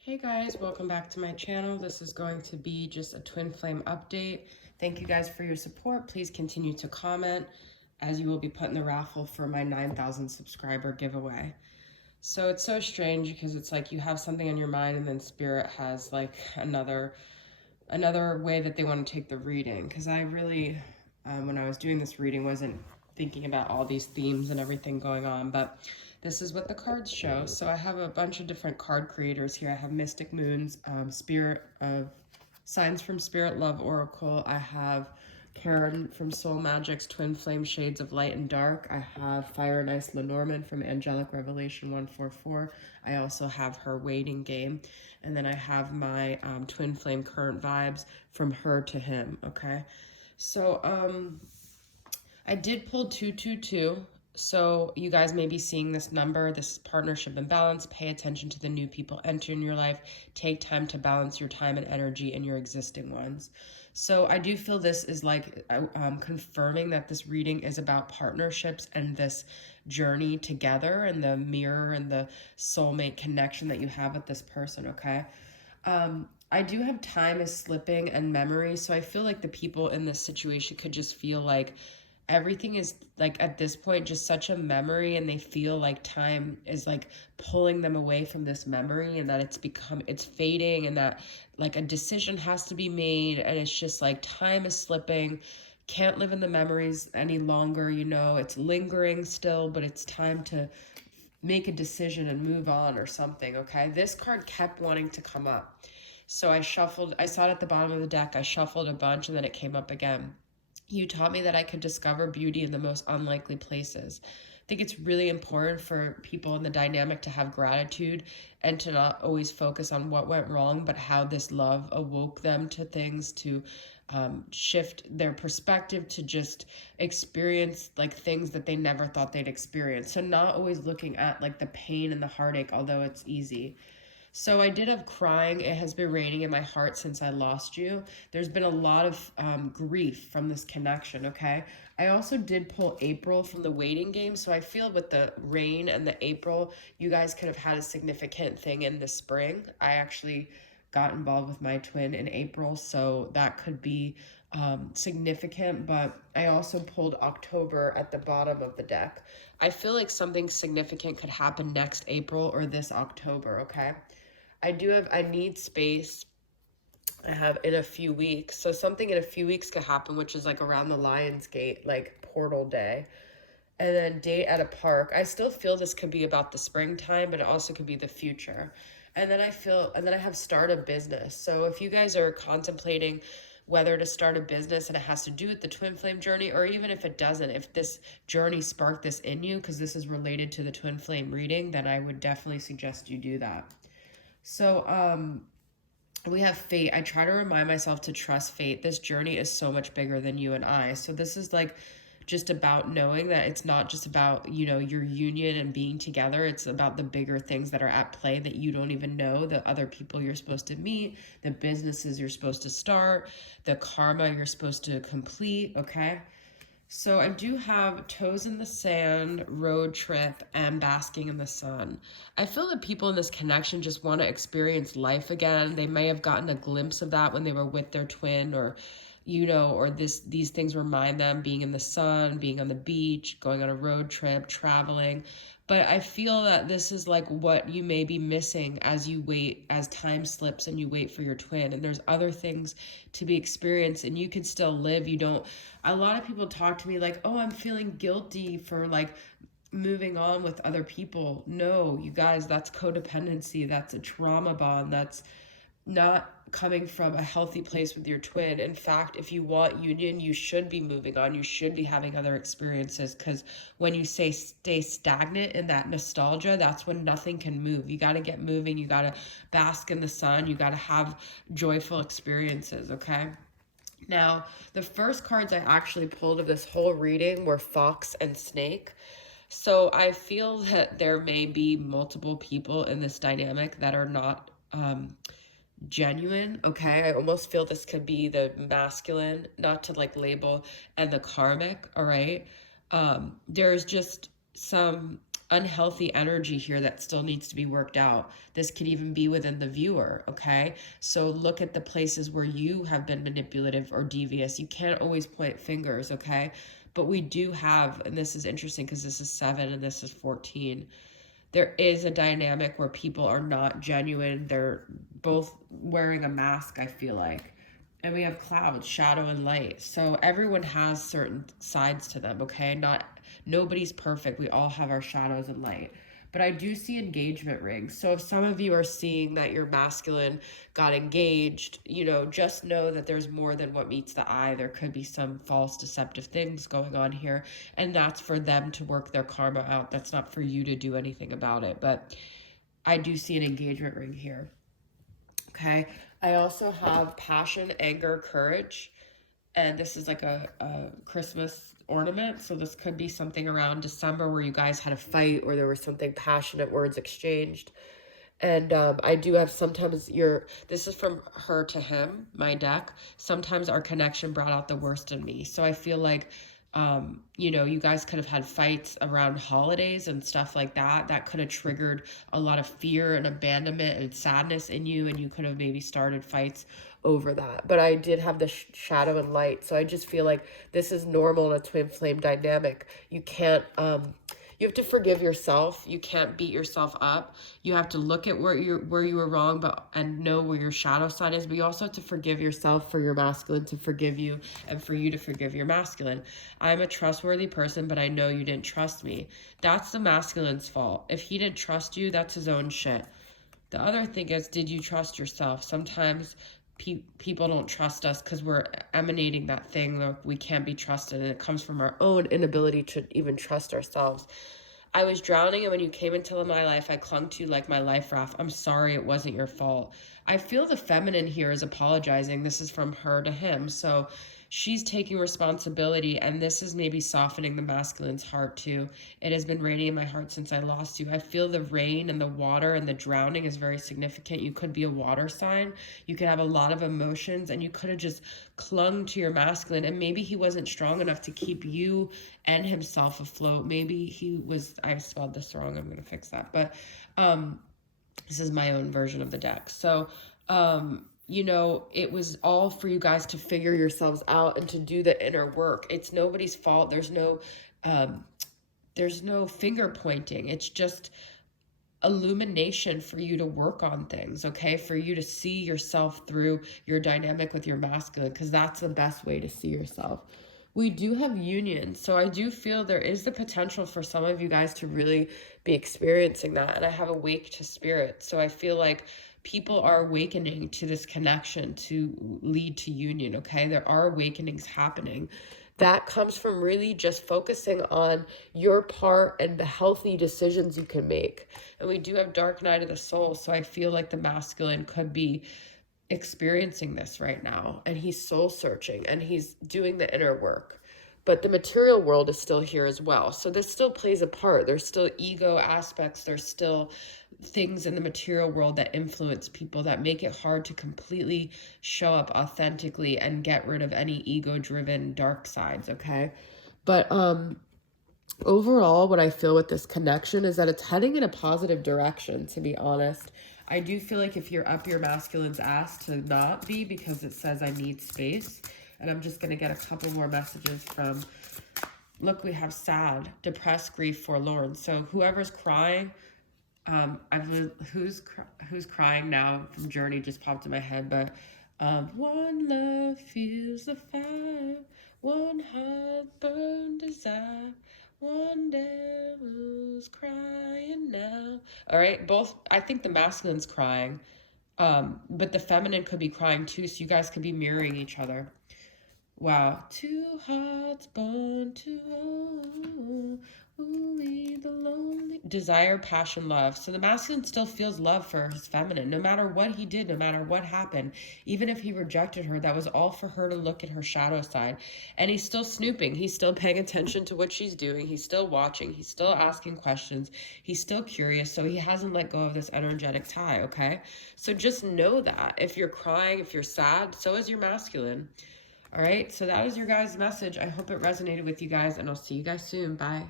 Hey guys, welcome back to my channel. This is going to be just a twin flame update. Thank you guys for your support. Please continue to comment as you will be put in the raffle for my 9,000 subscriber giveaway. So it's so strange because it's like you have something on your mind and then spirit has like another way that they want to take the reading. Because I really, when I was doing this reading, wasn't thinking about all these themes and everything going on, but this is what the cards show. So I have a bunch of different card creators here. I have Mystic Moons, Spirit of Signs from Spirit Love Oracle. I have Caron from Soul Magic's Twin Flame Shades of Light and Dark. I have Fire and Ice Lenormand from Angelic Revelation 144. I also have her Waiting Game. And then I have my Twin Flame Current Vibes from Her to Him, okay? So I did pull 222. So you guys may be seeing this number, this partnership imbalance. Pay attention to the new people entering your life. Take time to balance your time and energy and your existing ones. So I do feel this is like confirming that this reading is about partnerships and this journey together and the mirror and the soulmate connection that you have with this person, okay? I do have time is slipping and memory. So I feel like the people in this situation could just feel like everything is like at this point just such a memory, and they feel like time is like pulling them away from this memory, and that it's fading, and that like a decision has to be made, and it's just like time is slipping, can't live in the memories any longer, it's lingering still, but it's time to make a decision and move on or something, okay? This card kept wanting to come up. So I saw it at the bottom of the deck, I shuffled a bunch, and then it came up again. You taught me that I could discover beauty in the most unlikely places. I think it's really important for people in the dynamic to have gratitude and to not always focus on what went wrong, but how this love awoke them to things, to shift their perspective, to just experience like things that they never thought they'd experience. So not always looking at like the pain and the heartache, although it's easy. So I did have crying. It has been raining in my heart since I lost you. There's been a lot of grief from this connection, okay? I also did pull April from the Waiting Game. So I feel with the rain and the April, you guys could have had a significant thing in the spring. I actually got involved with my twin in April, so that could be significant. But I also pulled October at the bottom of the deck. I feel like something significant could happen next April or this October, okay? I need space. I have in a few weeks. So something in a few weeks could happen, which is like around the Lion's Gate, like portal day. And then date at a park. I still feel this could be about the springtime, but it also could be the future. And then I have start a business. So if you guys are contemplating whether to start a business and it has to do with the twin flame journey, or even if it doesn't, if this journey sparked this in you, because this is related to the twin flame reading, then I would definitely suggest you do that. So, we have fate. I try to remind myself to trust fate. This journey is so much bigger than you and I. So this is like just about knowing that it's not just about, your union and being together. It's about the bigger things that are at play that you don't even know, the other people you're supposed to meet, the businesses you're supposed to start, the karma you're supposed to complete, okay? So I do have toes in the sand, road trip, and basking in the sun. I feel that people in this connection just want to experience life again. They may have gotten a glimpse of that when they were with their twin, or these things remind them being in the sun, being on the beach, going on a road trip, traveling. But I feel that this is like what you may be missing as you wait, as time slips and you wait for your twin. And there's other things to be experienced, and you can still live. A lot of people talk to me like, oh, I'm feeling guilty for like moving on with other people. No, you guys, that's codependency. That's a trauma bond. That's not coming from a healthy place with your twin. In fact, if you want union, you should be moving on. You should be having other experiences, because when you stay stagnant in that nostalgia, that's when nothing can move. You got to get moving. You got to bask in the sun. You got to have joyful experiences, okay? Now, the first cards I actually pulled of this whole reading were Fox and Snake. So I feel that there may be multiple people in this dynamic that are not genuine, okay? I almost feel this could be the masculine, not to like label, and the karmic, all right? There's just some unhealthy energy here that still needs to be worked out. This could even be within the viewer, okay? So look at the places where you have been manipulative or devious. You can't always point fingers, okay? But we do have, and this is interesting because this is 7 and this is 14. There is a dynamic where people are not genuine. They're both wearing a mask, I feel like. And we have clouds, shadow and light. So everyone has certain sides to them, okay? Nobody's perfect. We all have our shadows and light. But I do see engagement rings. So if some of you are seeing that your masculine got engaged, you know, just know that there's more than what meets the eye. There could be some false deceptive things going on here, and that's for them to work their karma out. That's not for you to do anything about it. But I do see an engagement ring here. Okay. I also have passion, anger, courage. And this is like a Christmas ornament. So this could be something around December where you guys had a fight or there was something passionate words exchanged. And I do have sometimes this is from her to him, my deck. Sometimes our connection brought out the worst in me. So I feel like, you know, you guys could have had fights around holidays and stuff like that. That could have triggered a lot of fear and abandonment and sadness in you. And you could have maybe started fights over that. But I did have the shadow and light. So I just feel like this is normal in a twin flame dynamic. You can't, you have to forgive yourself. You can't beat yourself up. You have to look at where you were wrong, and know where your shadow side is. But you also have to forgive yourself for your masculine to forgive you, and for you to forgive your masculine. I'm a trustworthy person, but I know you didn't trust me. That's the masculine's fault. If he didn't trust you, that's his own shit. The other thing is, did you trust yourself? Sometimes people don't trust us because we're emanating that thing that we can't be trusted, and it comes from our own inability to even trust ourselves. I was drowning, and when you came into my life, I clung to you like my life raft. I'm sorry, it wasn't your fault. I feel the feminine here is apologizing. This is from her to him. So she's taking responsibility, and this is maybe softening the masculine's heart too. It has been raining in my heart since I lost you. I feel the rain and the water and the drowning is very significant. You could be a water sign. You could have a lot of emotions, and you could have just clung to your masculine, and maybe he wasn't strong enough to keep you and himself afloat. Maybe he was, I spelled this wrong, I'm going to fix that. But this is my own version of the deck. So you know, it was all for you guys to figure yourselves out and to do the inner work. It's nobody's fault. There's no finger pointing. It's just illumination for you to work on things, okay? For you to see yourself through your dynamic with your masculine, because that's the best way to see yourself. We do have union, so I do feel there is the potential for some of you guys to really be experiencing that. And I have awake to spirit, so I feel like people are awakening to this connection to lead to union, okay? There are awakenings happening. That comes from really just focusing on your part and the healthy decisions you can make. And we do have dark night of the soul, so I feel like the masculine could be experiencing this right now, and he's soul searching and he's doing the inner work. But the material world is still here as well. So this still plays a part. There's still ego aspects. There's still things in the material world that influence people that make it hard to completely show up authentically and get rid of any ego-driven dark sides, okay? But overall, what I feel with this connection is that it's heading in a positive direction, to be honest. I do feel like if you're up your masculine's ass to not be, because it says I need space. And I'm just going to get a couple more messages from, look, we have sad, depressed, grief, forlorn. So whoever's crying, who's crying now from Journey just popped in my head, but one love fuels the fire, one heart burn desire, one devil's crying now. All right, both, I think the masculine's crying, but the feminine could be crying too, so you guys could be mirroring each other. Wow. Two hearts born to only the lonely. Desire, passion, love. So the masculine still feels love for his feminine, no matter what he did, no matter what happened. Even if he rejected her, that was all for her to look at her shadow side. And he's still snooping. He's still paying attention to what she's doing. He's still watching. He's still asking questions. He's still curious. So he hasn't let go of this energetic tie, okay? So just know that. If you're crying, if you're sad, so is your masculine. All right, so that was your guys' message. I hope it resonated with you guys, and I'll see you guys soon. Bye.